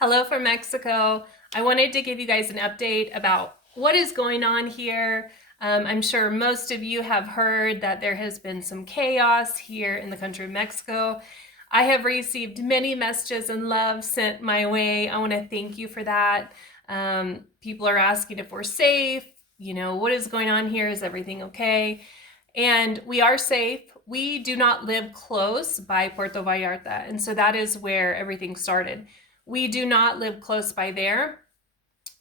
Hello from Mexico. I wanted to give you guys an update about what is going on here. I'm sure most of you have heard that there has been some chaos here in the country of Mexico. I have received many messages and love sent my way. I want to thank you for that. People are asking if we're safe. What is going on here? Is everything okay? And we are safe. We do not live close by Puerto Vallarta, and so that is where everything started. We do not live close by there.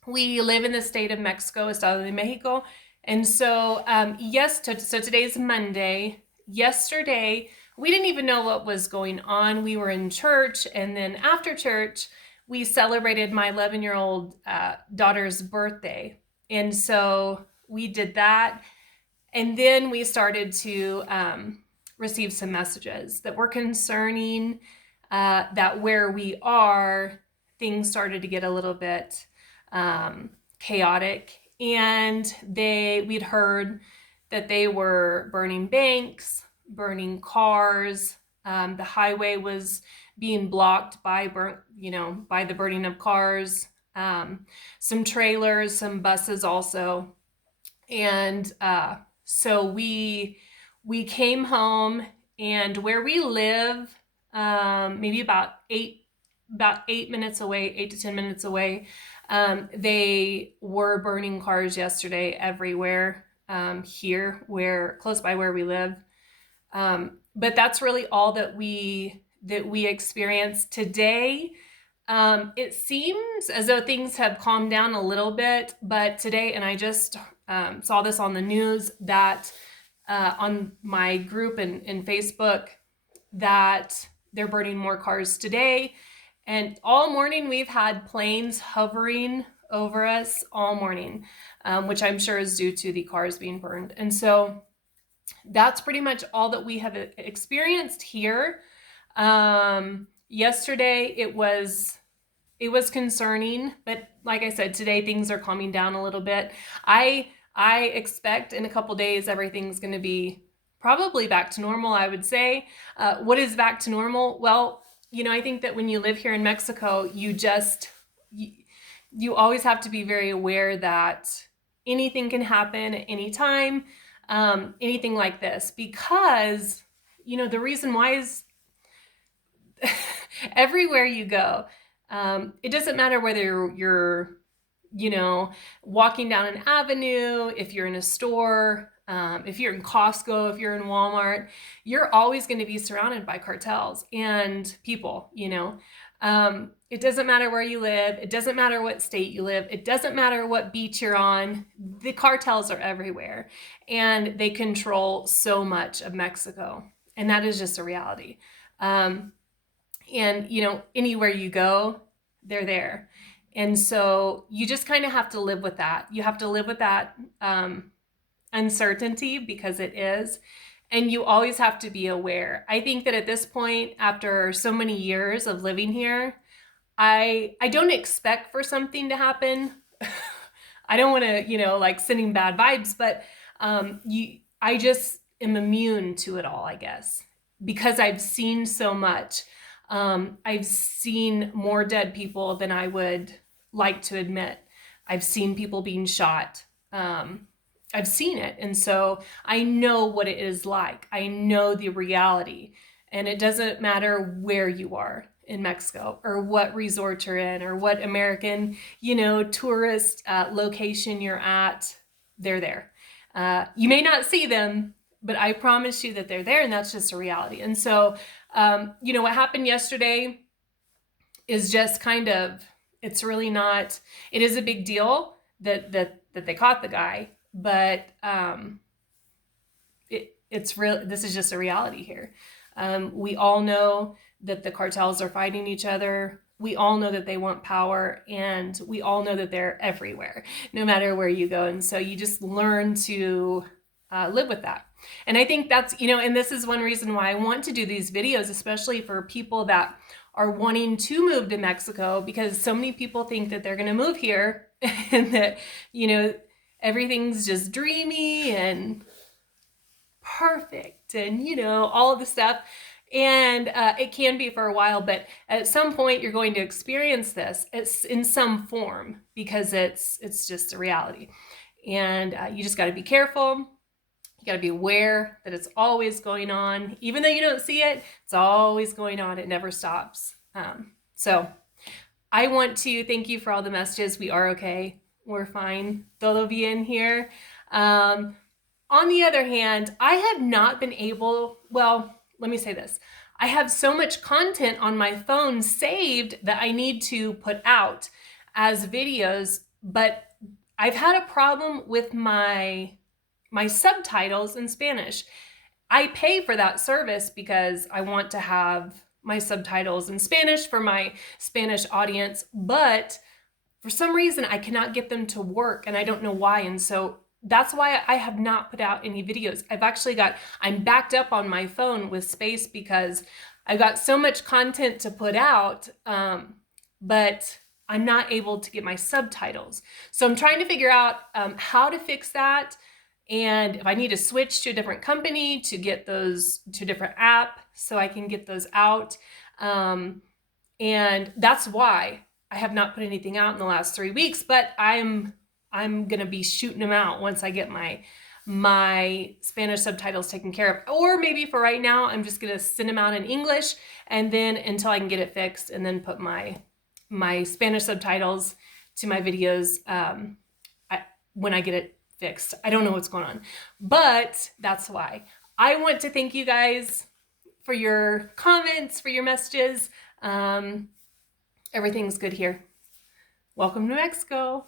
We live in the state of Mexico, Estado de Mexico. And so, so today's Monday. Yesterday, we didn't even know what was going on. We were in church, and then after church, we celebrated my 11-year-old daughter's birthday. And so we did that. And then we started to receive some messages that were concerning, that where we are, things started to get a little bit chaotic. And we'd heard that they were burning banks, burning cars. The highway was being blocked by by the burning of cars. Some trailers, some buses also. And so we came home, and where we live, maybe about 8 minutes away, 8 to 10 minutes away, they were burning cars yesterday everywhere, here, where close by where we live. But that's really all that we experienced today. It seems as though things have calmed down a little bit, but today, and I just saw this on the news, that on my group in Facebook, that they're burning more cars today. And all morning we've had planes hovering over us all morning, which I'm sure is due to the cars being burned. And so that's pretty much all that we have experienced here. Yesterday it was concerning, but like I said, today things are calming down a little bit. I expect in a couple days everything's going to be probably back to normal, I would say. What is back to normal? Well, I think that when you live here in Mexico, you always have to be very aware that anything can happen at any time, anything like this, because the reason why is everywhere you go, it doesn't matter whether you're walking down an avenue, if you're in a store, if you're in Costco, if you're in Walmart, you're always going to be surrounded by cartels and people. It doesn't matter where you live. It doesn't matter what state you live. It doesn't matter what beach you're on. The cartels are everywhere, and they control so much of Mexico. And that is just a reality. And anywhere you go, they're there. And so you just kind of have to live with that. You have to live with that uncertainty, because it is. And you always have to be aware. I think that at this point, after so many years of living here, I don't expect for something to happen. I don't want to, like sending bad vibes, but I just am immune to it all, I guess, because I've seen so much. I've seen more dead people than I would like to admit. I've seen people being shot. I've seen it. And so I know what it is like. I know the reality. And it doesn't matter where you are in Mexico, or what resort you're in, or what American, tourist location you're at. They're there. You may not see them, but I promise you that they're there, and that's just a reality. And so, what happened yesterday is just kind of, it's really not, it is a big deal that they caught the guy, but it's real. This is just a reality here. We all know that the cartels are fighting each other. We all know that they want power, and we all know that they're everywhere, no matter where you go. And so you just learn to live with that. And I think that's, and this is one reason why I want to do these videos, especially for people that are wanting to move to Mexico, because so many people think that they're going to move here and that, everything's just dreamy and perfect and, all of the stuff. And it can be for a while, but at some point you're going to experience this. It's in some form because it's just a reality. And you just got to be careful. You got to be aware that it's always going on. Even though you don't see it, it's always going on. It never stops. So I want to thank you for all the messages. We are okay. We're fine. Todo bien here. On the other hand, I have not been able, well, let me say this. I have so much content on my phone saved that I need to put out as videos, but I've had a problem with my subtitles in Spanish. I pay for that service because I want to have my subtitles in Spanish for my Spanish audience, but for some reason I cannot get them to work and I don't know why. And so that's why I have not put out any videos. I'm backed up on my phone with space because I've got so much content to put out, but I'm not able to get my subtitles. So I'm trying to figure out how to fix that. And if I need to switch to a different company to get those to a different app so I can get those out. And that's why I have not put anything out in the last 3 weeks, but I'm gonna be shooting them out once I get my Spanish subtitles taken care of. Or maybe for right now, I'm just gonna send them out in English and then until I can get it fixed and then put my Spanish subtitles to my videos when I get it fixed. I don't know what's going on, but that's why. I want to thank you guys for your comments, for your messages. Everything's good here. Welcome to Mexico.